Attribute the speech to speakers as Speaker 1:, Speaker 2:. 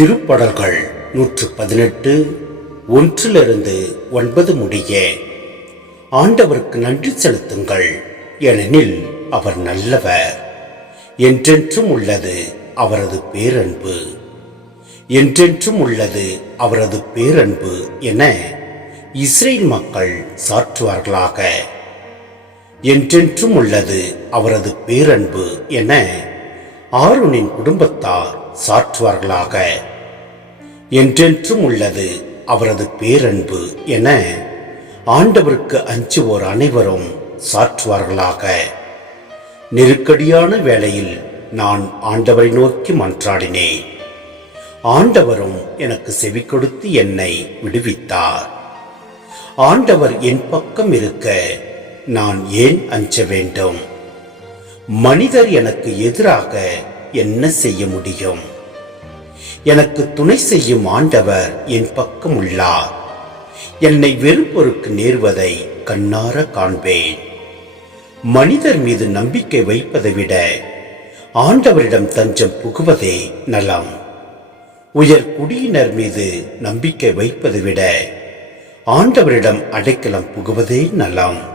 Speaker 1: திருப்படல்கள் நூற்று பதினெட்டு ஒன்றிலிருந்து ஒன்பது முடிய. ஆண்டவருக்கு நன்றி செலுத்துங்கள் ஏனெனில் அவர் நல்லவர். என்றென்றும் உள்ளது அவரது பேரன்பு. என்றென்றும் உள்ளது அவரது பேரன்பு என இஸ்ரேல் மக்கள் சாற்றுவார்களாக. என்றென்றும் உள்ளது அவரது பேரன்பு என ஆருணின் குடும்பத்தார் சாற்றுவார்களாக. என்றென்றும் உள்ளது அவரது பேரன்பு என ஆண்டவருக்கு அஞ்சுவோர் அனைவரும் சாற்றுவார்களாக. நெருக்கடியான வேளையில் நான் ஆண்டவரை நோக்கி மன்றாடினேன். ஆண்டவரும் எனக்கு செவி கொடுத்து என்னை விடுவித்தார். ஆண்டவர் என் பக்கம் இருக்க நான் ஏன் அஞ்ச வேண்டும் மனிதர் எனக்கு எதிராக என்ன செய்ய முடியும்? எனக்கு துணை செய்யும் ஆண்டவர் என் பக்கம் உள்ளார் என்னை வெறுப்பொருக்கு நேர்வதை கண்ணார காண்பேன். மனிதர் மீது நம்பிக்கை வைப்பதை விட ஆண்டவரிடம் தஞ்சம் புகுவதே நலம். உயர் குடியினர் மீது நம்பிக்கை வைப்பதை விட ஆண்டவரிடம் அடைக்கலம் புகுவதே நலம்.